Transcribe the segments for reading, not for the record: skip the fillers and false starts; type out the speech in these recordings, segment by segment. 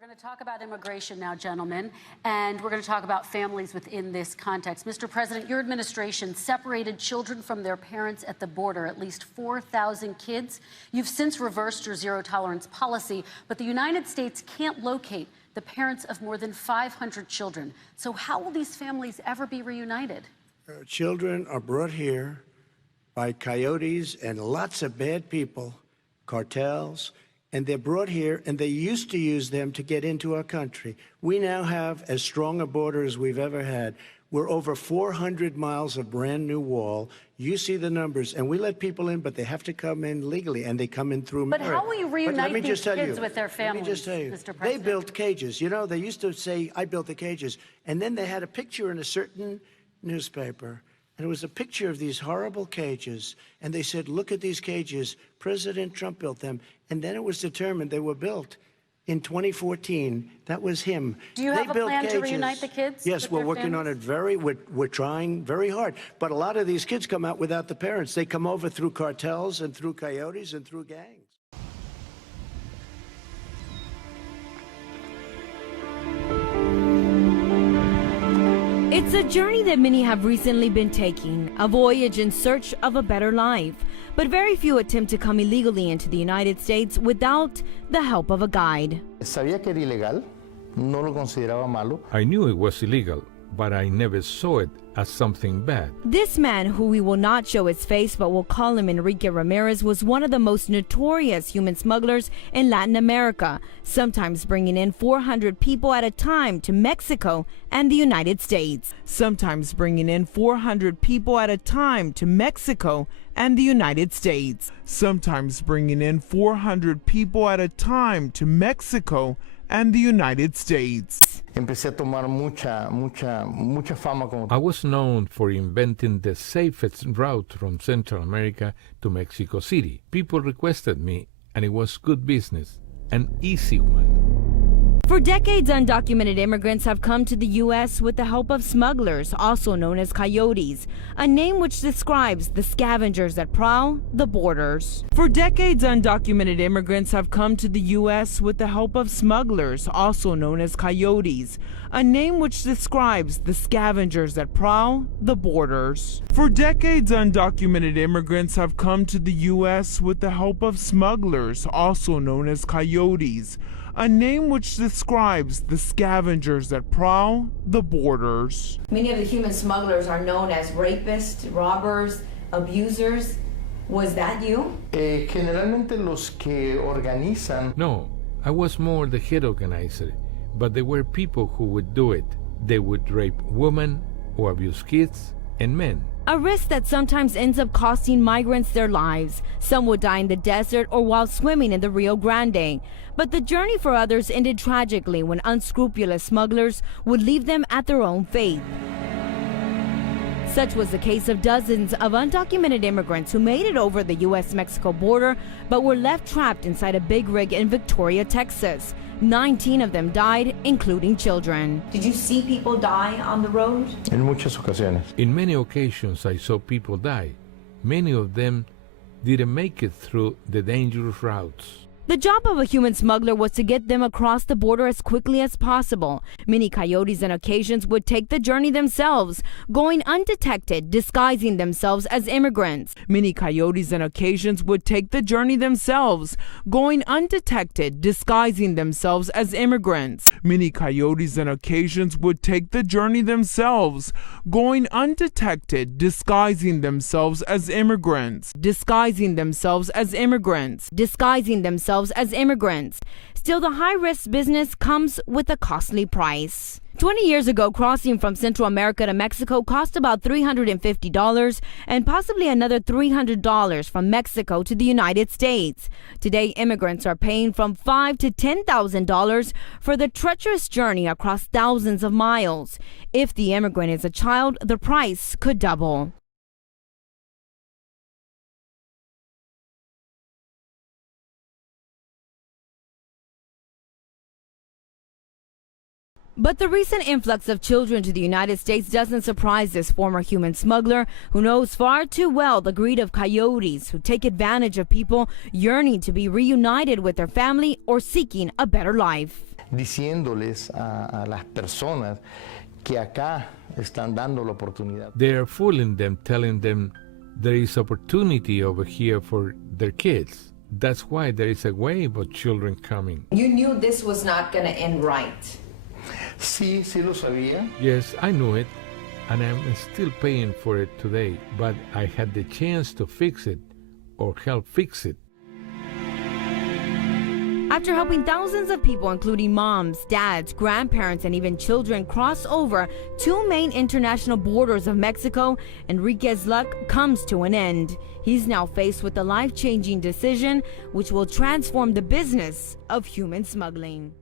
We're going to talk about immigration now, gentlemen, and we're going to talk about families within this context. Mr. President, your administration separated children from their parents at the border, at least 4,000 kids. You've since reversed your zero-tolerance policy, but the United States can't locate the parents of more than 500 children. So how will these families ever be reunited? Children are brought here by coyotes and lots of bad people, cartels, and they're brought here, and they used to use them to get into our country. We now have as strong a border as we've ever had. We're over 400 miles of brand new wall. You see the numbers, and we let people in, but they have to come in legally, and they come in through merit. But how will you reunite these kids with their families, Let me just tell you, Mr. President? they built cages. You know, they used to say, I built the cages, and then they had a picture in a certain newspaper, and it was a picture of these horrible cages, and they said, look at these cages. President Trump built them, and then it was determined they were built in 2014. That was him. Do you have a plan to reunite the kids? Yes, we're working on it we're trying very hard. But a lot of these kids come out without the parents. They come over through cartels and through coyotes and through gangs. It's a journey that many have recently been taking, a voyage in search of a better life. But very few attempt to come illegally into the United States without the help of a guide. Sabía que era ilegal, no lo consideraba malo. I knew it was illegal, but I never saw it as something bad. This man, who we will not show his face but will call him Enrique Ramirez, was one of the most notorious human smugglers in Latin America, sometimes bringing in 400 people at a time to Mexico and the United States. Sometimes bringing in 400 people at a time to Mexico and the United States. Sometimes bringing in 400 people at a time to Mexico and the United States. Empecé a tomar mucha fama como. I was known for inventing the safest route from Central America to Mexico City. People requested me, and it was good business, an easy one. For decades, undocumented immigrants have come to the U.S. with the help of smugglers, also known as coyotes, a name which describes the scavengers that prowl the borders. For decades, undocumented immigrants have come to the U.S. with the help of smugglers, also known as coyotes, a name which describes the scavengers that prowl the borders. For decades, undocumented immigrants have come to the U.S. with the help of smugglers, also known as coyotes, a name which describes the scavengers that prowl the borders. Many of the human smugglers are known as rapists, robbers, abusers. Was that you? Generalmente los que organizan. No, I was more the head organizer, but there were people who would do it. They would rape women or abuse kids and men. A risk that sometimes ends up costing migrants their lives. Some would die in the desert or while swimming in the Rio Grande. But the journey for others ended tragically when unscrupulous smugglers would leave them at their own fate. Such was the case of dozens of undocumented immigrants who made it over the U.S.-Mexico border but were left trapped inside a big rig in Victoria, Texas. 19 of them died, including children. Did you see people die on the road? En muchas ocasiones. In many occasions, I saw people die. Many of them didn't make it through the dangerous routes. The job of a human smuggler was to get them across the border as quickly as possible. Many coyotes on occasions would take the journey themselves, going undetected, disguising themselves as immigrants. Many coyotes on occasions would take the journey themselves, going undetected, disguising themselves as immigrants. Many coyotes on occasions would take the journey themselves, going undetected, disguising themselves as immigrants. Disguising themselves as immigrants. Disguising themselves as immigrants. Still, the high-risk business comes with a costly price. 20 years ago, crossing from Central America to Mexico cost about $350 and possibly another $300 from Mexico to the United States. Today, immigrants are paying from $5,000 to $10,000 for the treacherous journey across thousands of miles. If the immigrant is a child, the price could double. But the recent influx of children to the United States doesn't surprise this former human smuggler, who knows far too well the greed of coyotes who take advantage of people yearning to be reunited with their family or seeking a better life. diciéndoles a las personas que acá están dando la oportunidad. They are fooling them, telling them there is opportunity over here for their kids. That's why there is a wave of children coming. You knew this was not going to end right. Sí, sí lo sabía. Yes, I knew it, and I'm still paying for it today, but I had the chance to fix it or help fix it. After helping thousands of people, including moms, dads, grandparents, and even children, cross over two main international borders of Mexico, Enrique's luck comes to an end. He's now faced with a life-changing decision which will transform the business of human smuggling.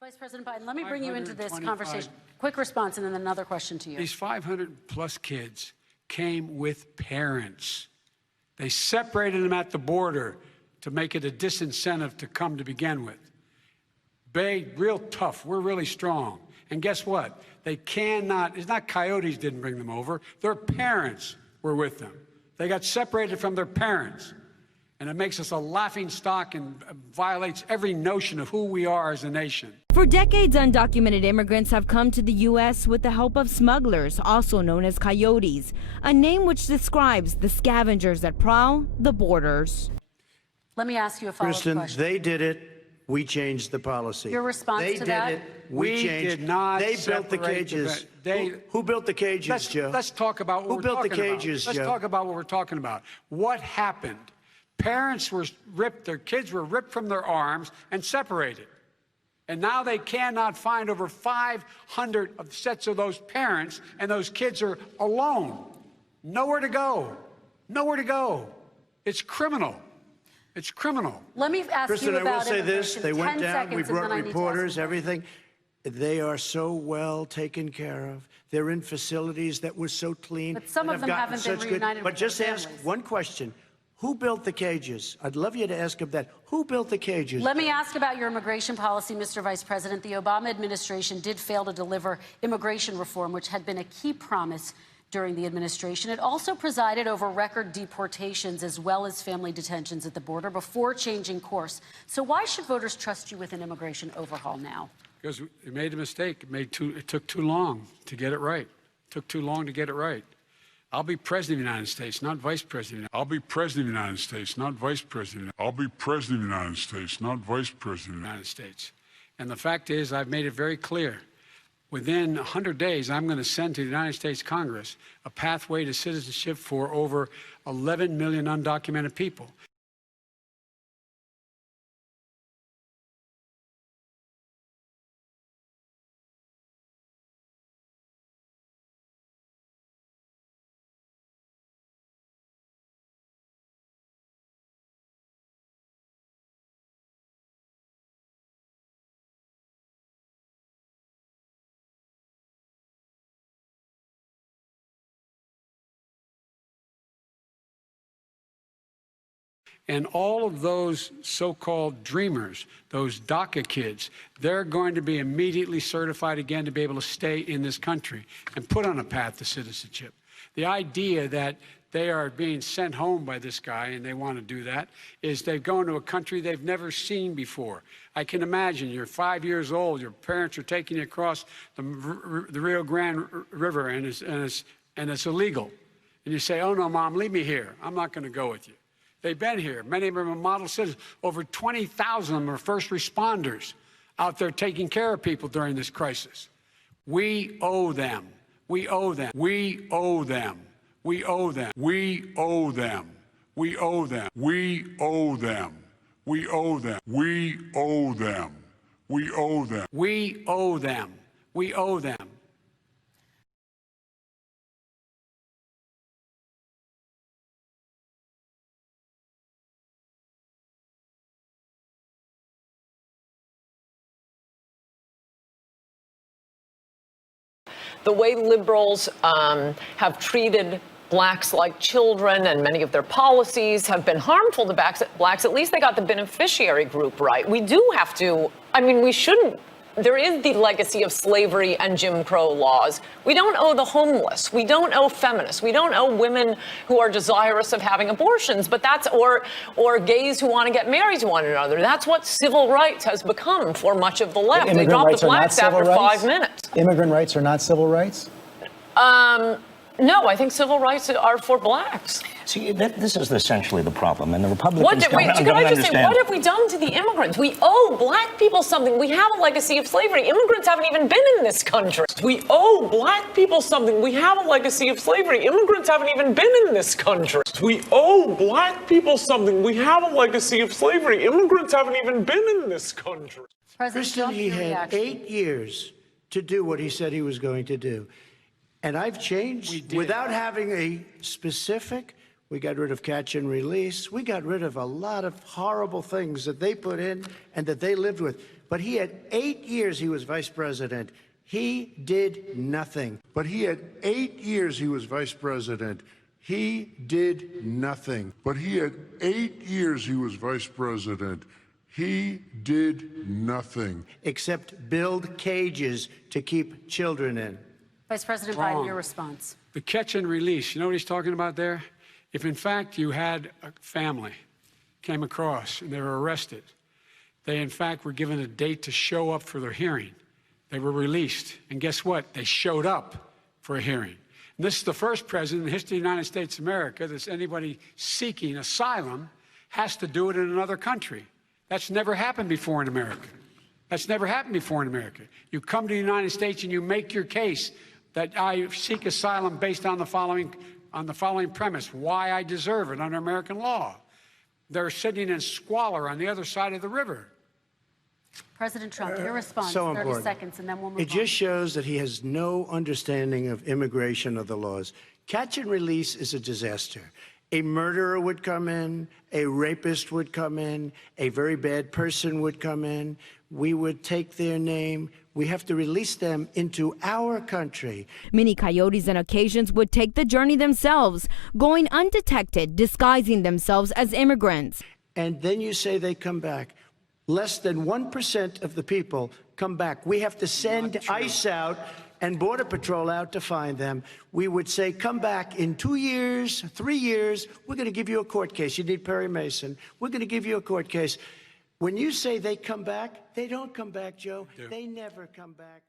Vice President Biden, let me bring you into this conversation. Quick response and then another question to you. These 500 plus kids came with parents. They separated them at the border to make it a disincentive to come to begin with. Real tough. We're really strong. And guess what? They cannot, it's not coyotes didn't bring them over. Their parents were with them. They got separated from their parents. And it makes us a laughing stock and violates every notion of who we are as a nation. For decades, undocumented immigrants have come to the U.S. with the help of smugglers, also known as coyotes, a name which describes the scavengers that prowl the borders. Let me ask you a follow-up Kristen, question. they did it. We changed the policy. Your response they to that? They did it. We changed. Did not They built the separate cages. the Who built the cages, Joe? Let's talk about what Who we're built the talking about. cages, Let's Joe? talk about what we're talking about. What happened? Parents were ripped, their kids were ripped from their arms and separated. And now they cannot find over 500 sets of those parents, and those kids are alone. Nowhere to go. Nowhere to go. It's criminal. It's criminal. Let me ask Kristen, you I will about say this. immigration. They went 10 down. We seconds, and then brought I need to ask reporters, you. everything. They are so well taken care of. They're in facilities that were so clean. But some and of have them gotten haven't been such reunited But with just their ask families. one question. Who built the cages? I'd love you to ask him that. Who built the cages? Let me ask about your immigration policy, Mr. Vice President. The Obama administration did fail to deliver immigration reform, which had been a key promise during the administration. It also presided over record deportations as well as family detentions at the border before changing course. So why should voters trust you with an immigration overhaul now? Because we made a mistake. It took too long to get it right. It took too long to get it right. I'll be president of the United States, not vice president. I'll be president of the United States, not vice president. I'll be president of the United States, not vice president of the United States. And the fact is, I've made it very clear. Within 100 days, I'm going to send to the United States Congress a pathway to citizenship for over 11 million undocumented people. And all of those so-called dreamers, those DACA kids, they're going to be immediately certified again to be able to stay in this country and put on a path to citizenship. The idea that they are being sent home by this guy, and they want to do that, is they're going to a country they've never seen before. I can imagine you're 5 years old, your parents are taking you across the Rio Grande River, and it's illegal. And you say, oh, no, Mom, leave me here. I'm not going to go with you. They've been here. Many of them are model citizens. Over 20,000 of them are first responders out there taking care of people during this crisis. We owe them. We owe them. We owe them. We owe them. We owe them. We owe them. We owe them. We owe them. We owe them. We owe them. We owe them. We owe them. The way liberals have treated blacks like children, and many of their policies have been harmful to blacks, at least they got the beneficiary group right. We do have to, I mean, we shouldn't There is the legacy of slavery and Jim Crow laws. We don't owe the homeless. We don't owe feminists. We don't owe women who are desirous of having abortions, but that's, or gays who want to get married to one another. That's what civil rights has become for much of the left. They dropped the blacks after 5 minutes. Immigrant rights are not civil rights? No, I think civil rights are for blacks. See, this is essentially the problem, and the Republicans What have we done to the immigrants? We owe black people something. We have a legacy of slavery. Immigrants haven't even been in this country. We owe black people something. We have a legacy of slavery. Immigrants haven't even been in this country. We owe black people something. We have a legacy of slavery. Immigrants haven't even been in this country. Kristen, he had 8 years to do what he said he was going to do. And I've changed without having a specific. We got rid of catch and release. We got rid of a lot of horrible things that they put in and that they lived with. But he had 8 years he was vice president. He did nothing. But he had 8 years he was vice president. He did nothing. But he had 8 years he was vice president. He did nothing. Except build cages to keep children in. Vice President Biden, your response. The catch and release, you know what he's talking about there? If in fact you had a family came across and they were arrested, they in fact were given a date to show up for their hearing. They were released. And guess what? They showed up for a hearing. And this is the first president in the history of the United States of America that anybody seeking asylum has to do it in another country. That's never happened before in America. That's never happened before in America. You come to the United States and you make your case that I seek asylum based on the following premise, why I deserve it under American law. They're sitting in squalor on the other side of the river. President Trump, your response, so 30 important. seconds, and then we'll move on. It just shows that he has no understanding of immigration or the laws. Catch and release is a disaster. A murderer would come in, a rapist would come in, a very bad person would come in. We would take their name. We have to release them into our country. Many coyotes on occasions would take the journey themselves, going undetected, disguising themselves as immigrants. And then you say they come back. Less than 1% of the people come back. We have to send ICE out and Border Patrol out to find them. We would say, come back in 2 years, 3 years. We're going to give you a court case. You need Perry Mason. We're going to give you a court case. When you say they come back, they don't come back, Joe. They never come back.